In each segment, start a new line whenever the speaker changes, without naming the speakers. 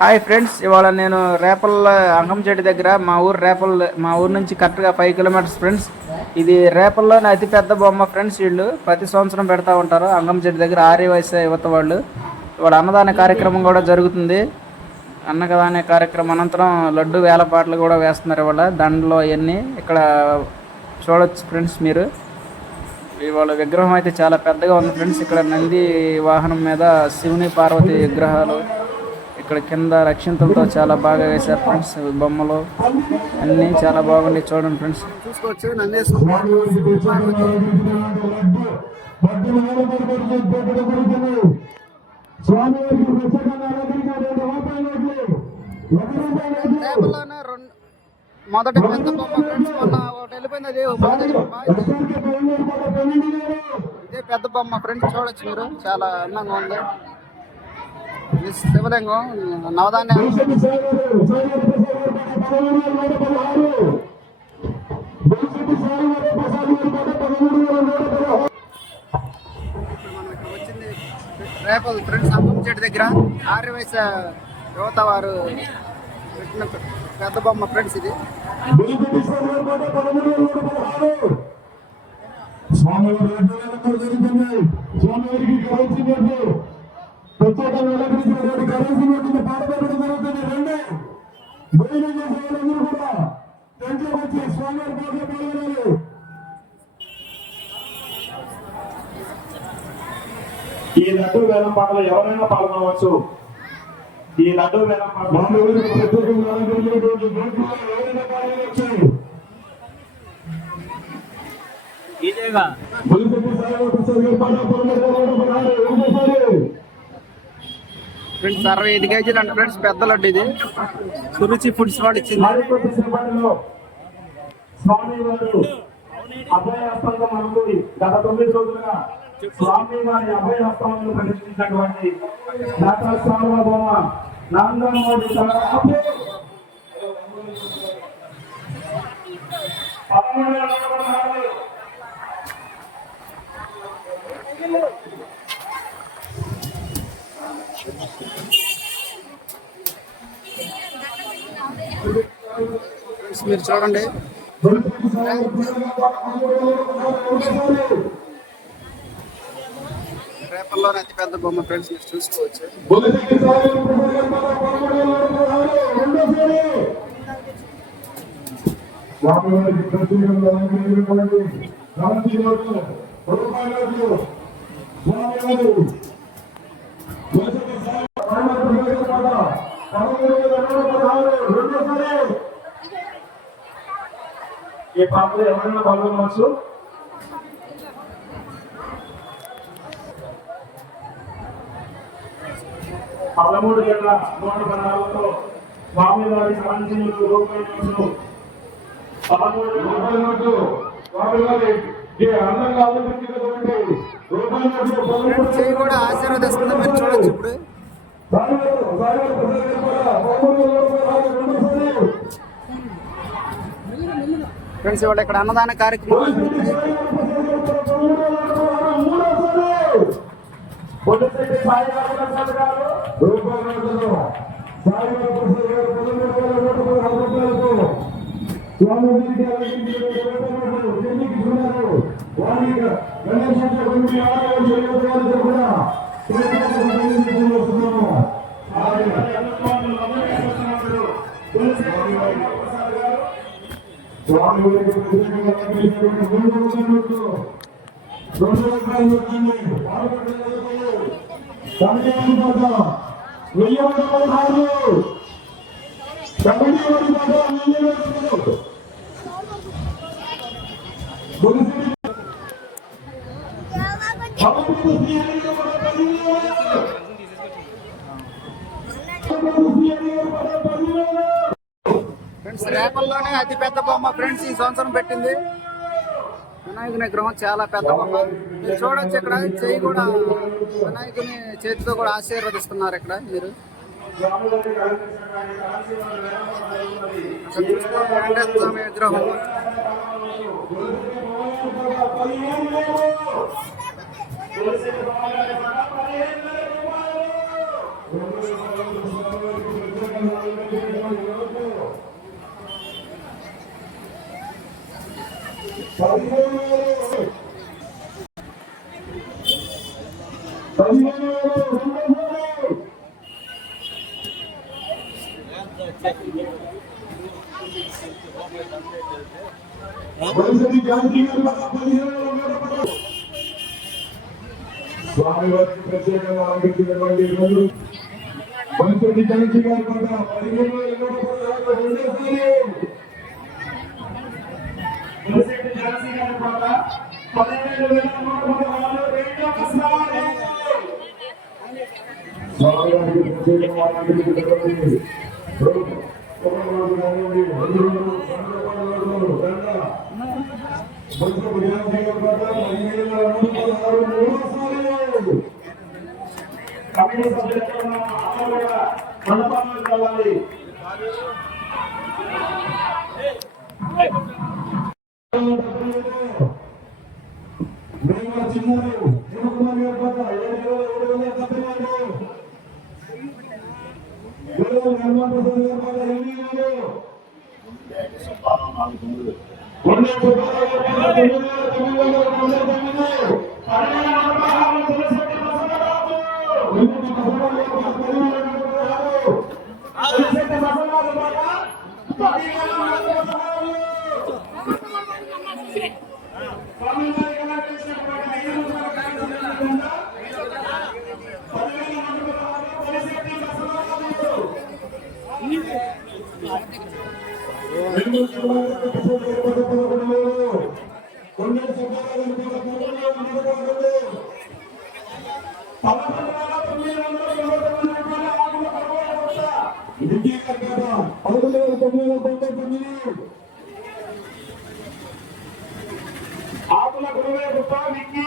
Hi friends ఇవాళ నేను రేపల్ అంగంచెట్టు దగ్గర మా ఊరు రేపల్ మా ఊరు నుంచి కరెక్ట్గా ఫైవ్ కిలోమీటర్స్ ఫ్రెండ్స్. ఇది రేపల్లోనే అతి పెద్ద బొమ్మ ఫ్రెండ్స్ వీళ్ళు. ప్రతి సంవత్సరం పెడతా ఉంటారు అంగంచెట్టు దగ్గర ఆర్య వయసు యువత వాళ్ళు. ఇవాళ అన్నదాన కార్యక్రమం కూడా జరుగుతుంది. అన్నదాన కార్యక్రమం అనంతరం లడ్డు వేలపాట్లు కూడా వేస్తున్నారు ఇవాళ. దండలో అవన్నీ ఇక్కడ చూడొచ్చు ఫ్రెండ్స్ మీరు. ఇవాళ విగ్రహం అయితే చాలా పెద్దగా ఉంది ఫ్రెండ్స్. ఇక్కడ నంది వాహనం మీద శివుని పార్వతి విగ్రహాలు ఇక్కడ కింద రక్షింతలతో చాలా బాగా వేశారు ఫ్రెండ్స్ బొమ్మలు. అన్నీ చాలా బాగుంది చూడండి ఫ్రెండ్స్. చూసుకోవచ్చు మొదటి పెద్ద బొమ్మ ఫ్రెండ్స్ మొన్న ఒకటి వెళ్ళిపోయింది అది మొదటి బొమ్మ ఇదే పెద్ద బొమ్మ ఫ్రెండ్స్ చూడొచ్చు మీరు చాలా అందంగా ఉంది. శివలింగం నవధాన్య వచ్చింది రేపు ఫ్రెండ్స్ అమ్మం చెట్టు దగ్గర ఆర్య వయసు యువత వారు పెట్టిన పెద్ద బొమ్మ ఫ్రెండ్స్ ఇది.
స్వామివారి జరుగుతుంది స్వామివారికి కరెన్సీ ప్రత్యేక వెల్లడించినటువంటి కరెన్సీ నోట్లు పాడబెట్టడం జరుగుతుంది రండి బయలు చేసే వాళ్ళందరూ కూడా టెంట్లో వచ్చి స్వామివారి పాటలు పాల్గొనాలి
ఈ లడ్డు వేలం పాటలో ఎవరైనా పాల్గొనవచ్చు. ఈ లడ్డు వేలం
ప్రత్యేకంగా అలంకరించినటువంటి ఎవరైనా పాల్గొనవచ్చు ప్రసాద్ గారి పాట ఒకటోసారి
ఫ్రెండ్స్ అరవై ఐదు కేజీలు అంట ఫ్రెండ్స్ పెద్ద లడ్డు ఇది. సురుచి ఫుడ్స్ వాళ్ళు ఇచ్చింది.
స్వామి గత తొమ్మిది రోజులుగా స్వామి వారి అభయహస్తాలను ప్రదర్శించినటువంటి డాక్టర్ సార్వభౌమ నందమోడి పదమూడు వందల పదహారు
ఫ్రెండ్స్ మీరు చూడండి
బులిశెట్టి సాయిబాబా ప్రసాద్ గారి పాట పదమూడు వందల మీరు చూడండి.
పేపర్లోనే అతి పెద్ద బొమ్మ ఫ్రెండ్స్ మీరు చూసుకోవచ్చు
బులిశెట్టి పదమూడు వందల పదహారు రెండోసారి స్వామివారికి ప్రత్యేకంగా అలంకరించినటువంటి కరెన్సీ నోట్లు రూపాయి నోట్లు స్వామివారు బులిశెట్టి సాయిబాబా ప్రసాద్ గారి పాట పదమూడు వందల పదహారు రెండోసారి
ఈ పాటలో ఎవరైనా పాల్గొనవచ్చు? పదమూడు ఏళ్ళ నూట పదహారుతో స్వామివారి కరెన్సీలు రూపాయలు పదమూడు
రూపాయి నోటు స్వామివారి ఈ అందంగా అలంకరించినటువంటి రూపాయి నోట్లు పదమూడు
చేయి కూడా ఆశీర్వదిస్తుంది మీరు చూడొచ్చు ఇప్పుడు
సాయిబాబా సాయిబాబా ప్రసాద్ గారి పాట పదమూడు వందల పదహారు రెండోసారి
ఫ్రెండ్స్ ఇవాళ ఇక్కడ అన్నదాన కార్యక్రమం జరుగుతుంది.
స్వామి వారికి ప్రత్యేకంగా అలంకరించినటువంటి మూడు వందల నోట్లు రెండు రకాలు వచ్చింది వెయ్యి పదహారు పదివేలు కబడ్డీ సీఎంగా పాట పదివేలు
ఫ్రెండ్స్ రేపల్లోనే అతి పెద్ద బొమ్మ ఫ్రెండ్స్ ఈ సంవత్సరం పెట్టింది. వినాయకుని విగ్రహం చాలా పెద్ద బొమ్మ. మీరు చూడొచ్చు ఇక్కడ చేయి కూడా వినాయకుని చేతితో కూడా ఆశీర్వదిస్తున్నారు ఇక్కడ మీరు. స్వామి విగ్రహం.
Thank you పదిహేను వేలు పదిహేను వేలు రెండోసారి వలసటి జానకి గారు కూడా పదిహేను వేల నూట పదహారు. స్వామివారికి ప్రత్యేకంగా అలంకరించినటువంటి రోజు వలసటి జానకి గారు కూడా పదిహేను వేల నూట పదహారు రెండోసారి
యూనివర్సిటీ ఝాన్సీ గారి పాట పదిహేడు వేల నూట పదహారు రెండవసారి
రోజు ఒకరోజు కానివ్వండి, రెండు రోజులు, రెండు రోజులు, దండ. వలసటి జానకి గారు కూడా పదిహేను వేల నూట పదహారు మూడోసారి
కమిటీ సభ్యులు ఎక్కడ ఉన్నారో అందరూ కూడా మండపంలోకి రావాలి
మేము చిన్నారు తిరుగుతున్నాం ఏర్పడ్డ ఏడు వేల ఏడు వందల డెబ్బై నాలుగు వేల నిర్మాణ ప్రసాద్ ఏర్పడ్డ ఎనిమిది వేలు కొన్ని సుబ్బారావు ఏర్పడ్డ తొమ్మిది వేల తొమ్మిది వందల తొంభై తొమ్మిది
పదిహేను వందల పదహారు తులసిరెడ్డి బసవరాజు
ఎనిమిది బసవరావు ఏర్పడ్డ పది వేల నూట పదహారు
తులసిరెడ్డి బసవరాజు పాట పదివేల నూట పదహారు స్వామివారికి అలంకరించినటువంటి ఐదు ఆకుల గురువే గుట్ట విక్కీ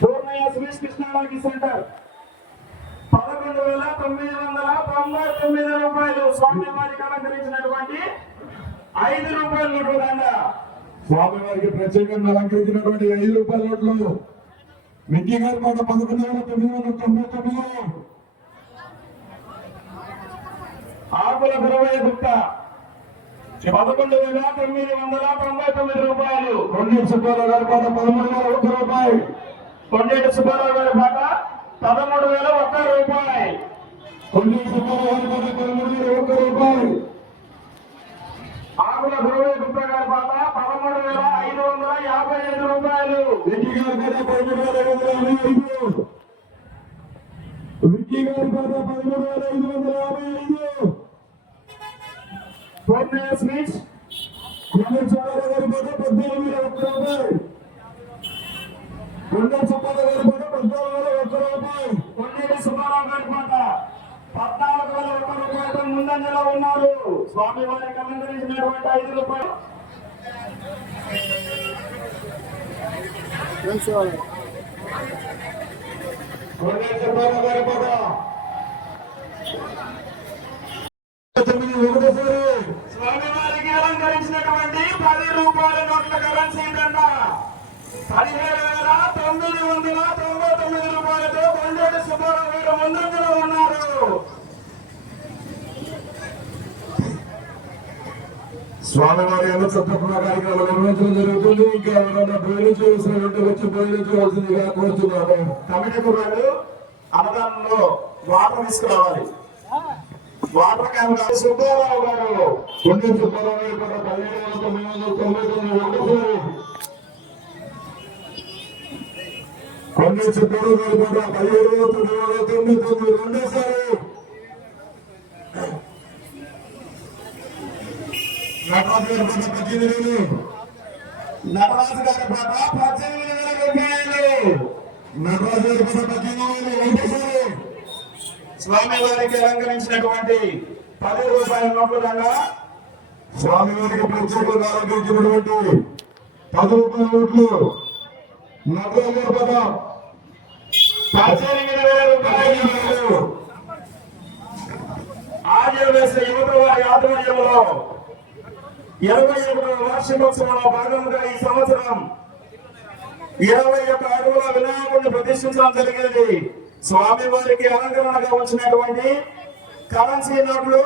పూర్ణయ్య సురేష్ కృష్ణారావు సెంటర్ పదకొండు వేల తొమ్మిది వందల తొంభై తొమ్మిది రూపాయలు స్వామి వారికి అలంకరించినటువంటి ఐదు రూపాయల నోట్లు స్వామి
స్వామివారికి ప్రత్యేకంగా అలంకరించినటువంటి ఐదు రూపాయల నోట్లు. మిక్కీ గారి మాట పదకొండు వేల తొమ్మిది వందల తొంభై తొమ్మిది.
ఆకుల గురవయ్య గుప్త. పదకొండు వేల తొమ్మిది వందల తొంభై తొమ్మిది రూపాయలు.
కొండేటి సుబ్బారావు గారి పాట పదమూడు వేల ఒక్క రూపాయి.
కొండేటి సుబ్బారావు గారి పాట పదమూడు వేల ఒక్క రూపాయి.
కొండేటి సుబ్బారావు గారి పాట పదమూడు వేల ఒక్క రూపాయి
ఆకుల గురువే గుట్ట గారి పాట పదమూడు వేల ఐదు వందల యాభై ఐదు రూపాయలు
మిక్కీ గారి పదమూడు వేల ఐదు వందల యాభై ఐదు. Mickey
sweets?
కొండేటి సుబ్బారావు గారి మాట పద్నాలుగు వేల ఒక్క రూపాయి. సుబ్బారావు గారి పద్నాలుగు వేల ఒక్క రూపాయి.
కొండేటి సుబ్బారావు గారి పాట పద్నాలుగు వేల ఒక్క రూపాయలతో ముందంజలో ఉన్నారు. స్వామి వారికి అలంకరించినటువంటి ఐదు రూపాయలు.
కొండేటి
అలంకరించినటువంటి పది రూపాయల నోట్ల కరెన్సీ పదిహేడు వేల తొమ్మిది వందల తొంభై తొమ్మిది రూపాయలతో కొండేటి సుబ్బారావు గారు ముందంజలో ఉన్నారు.
స్వామివారి అన్న కార్యక్రమాలు నిర్వహించడం జరుగుతుంది. ఇంకా ఎవరైనా బయలు చేయవలసినటువంటి వచ్చి బయలు చేయవలసిందిగా కోరుతున్నాము.
కమిటీ కుర్రాడు అన్నదానంలో వాటర్ తీసుకురావాలి. వాటర్ క్యాంప్ సుబ్బారావు గారు.
కొండ సుబ్బారావు గారి పద పదిహేడు వేల తొమ్మిది వందల తొంభై తొమ్మిది ఒకటోసారి కొన్ని సుబ్బారావు గారు పద పదిహేడు వేల తొమ్మిది వందల తొమ్మిది తొమ్మిది రెండోసారి. నటరాజు గారి
నటరాజు గారి పాట పద్దెనిమిది వేల రూపాయలు
నటరాజు గారి పద పద్దెనిమిది వేలు
స్వామి అలంకరించినటువంటి పది రూపాయల నోట్ల దండ
స్వామివారికి ప్రత్యేకంగా అలంకరించినటువంటి పది రూపాయల నోట్లు. నటరాజు గారి పద
పద్దెనిమిది వేల రూపాయలు యువత వారి ఆధ్వర్యంలో ఇరవై ఒకటవ వార్షికోత్సవంలో భాగంగా ఈ సంవత్సరం ఇరవై ఒక అడుగుల వినాయకుడిని ప్రతిష్ఠించడం జరిగింది. స్వామి వారికి అలంకరణగా వచ్చినటువంటి కరెన్సీ నోట్లు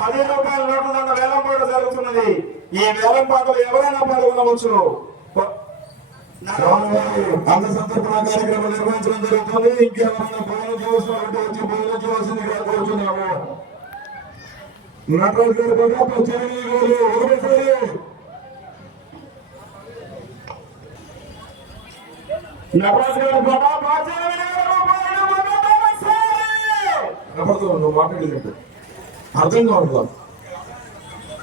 పది రూపాయల నోట్ల దండ వేలంపాట జరుగుతున్నది. ఈ వేలంపాటలు ఎవరైనా పాల్గొనవచ్చు.
అంత సంతర్పణ కార్యక్రమం నిర్వహించడం జరుగుతుంది. ఇంకెవరైనా భోజనం చేయవలసిన వచ్చి భోజనం చేయవలసిందిగా నటరాజు గారి పదార్థం చిరంజీవి గారు ఒకటేసారి
నటరాజు గారి పాట
మాట్లాడేది అర్థం కావట్లా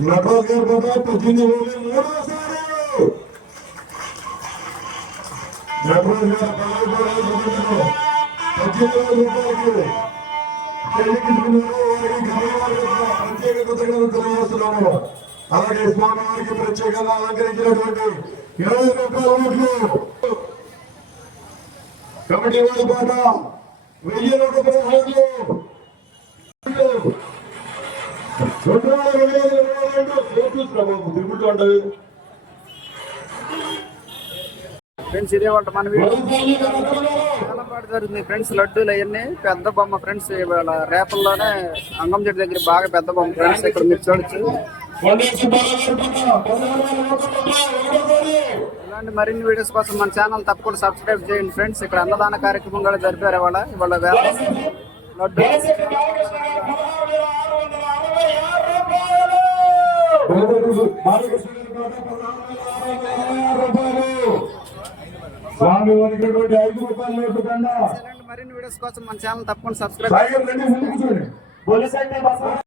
నటరాజు గారి పదార్థం పద్దెనిమిది మూడోసారి నటరాజు గారి పదవి పద్దెనిమిది వేల ప్రత్యేక కృతజ్ఞతలు తెలియజేస్తున్నాము అలాగే స్వామి వారికి ప్రత్యేకంగా అలంకరించినటువంటి ఇరవై రూపాయల నోట్లు కమిటీ వారి పాట వెయ్యి నూట పదహారు రెండు వేల రెండు వందల ఇరవై రెండు బాబు తిరుగుతూ ఉంటది
ఫ్రెండ్స్ ఇదే ఏర్పాటు జరుగుతుంది ఫ్రెండ్స్ లడ్డూలు అవన్నీ పెద్ద బొమ్మ ఫ్రెండ్స్ ఇవాళ రేపల్లోనే అంగం చెట్టు దగ్గర బాగా పెద్ద బొమ్మ ఫ్రెండ్స్ ఇక్కడ మీరు చూడొచ్చు ఇలాంటి మరిన్ని వీడియోస్ కోసం మన ఛానల్ తప్పకుండా సబ్స్క్రైబ్ చేయండి ఫ్రెండ్స్ ఇక్కడ అన్నదాన కార్యక్రమం కూడా జరిపారు ఇవాళ ఇవాళ వేల లడ్డు
రూపాయలు
స్వామి వారికి ఐదు రూపాయల నోటు
ఇలాంటి మరిన్ని వీడియోస్ కోసం మన ఛానల్ తప్పకుండా సబ్స్క్రైబ్
పోలీస్ అంటే